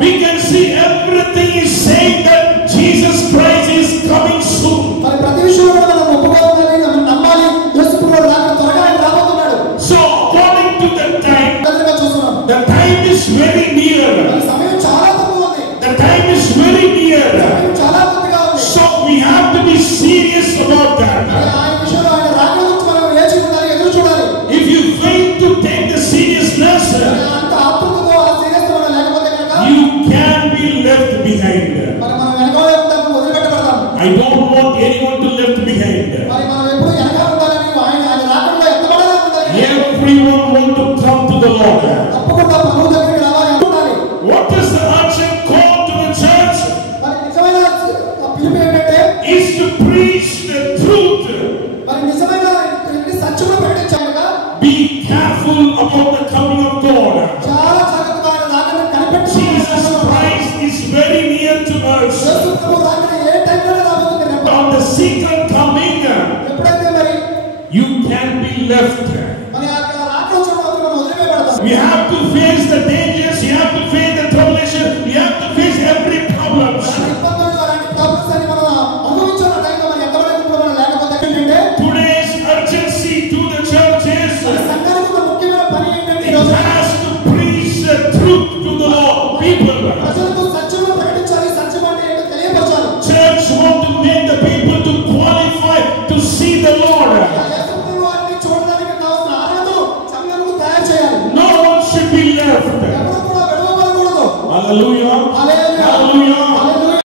we can see everything is saying that Jesus Christ is coming soon. మరి ప్రతి విషయంలో మనం ఒప్పుకోవాలి, మనం నమ్మాలి, యేసుప్రభువు త్వరగా రాబోతున్నాడు. So according to the time, చూస్తున్నాం, the time is very near. సమయం చాలా తక్కువ ఉంది. The time is very near. సమయం చాలా తక్కువగా ఉంది. So we have to be serious about that. ఆయన విషయంలో ఆయన రాకడ గురించి మనం వేచి ఉండాలి, ఎదురు చూడాలి. If you fail to take the seriousness, అంత ఆత్మతో ఆ సీరియస్ గా లేకపోతే కనుక you can be left behind. మనం వెనకాలే ఉంటాం, వదిలిపెట్టబడతాం. I don't want anyone to left behind. మరి మనం ఎప్పుడు వెనకాల ఉండాలని, ఆయన రాకడలో ఎత్తబడాలని ఉండాలి. Everyone want to come to the Lord. తప్పకుండా ప్రభువు దగ్గరికి రావాలి అనుకుంటాలి. What is the urgent call to the church? మరి నిజమైన పిలుపు ఏంటంటే Is to preach the truth. మరి నిజమైన సత్యము ప్రకటించాలిగా. Be careful about the coming of God. చాలా జాగ్రత్తగా ఆయన రాకడను కనిపెట్టాలి. Jesus Christ is very near to us. యేసుప్రభువు రాకడ ఏ టైంలో రాబోతుంది? On the second coming, ఎప్పుడైతే మరి you can be left. మరి ఆ రాకడ వచ్చినప్పుడు మనం వదిలివేయబడతాం. We have to face the day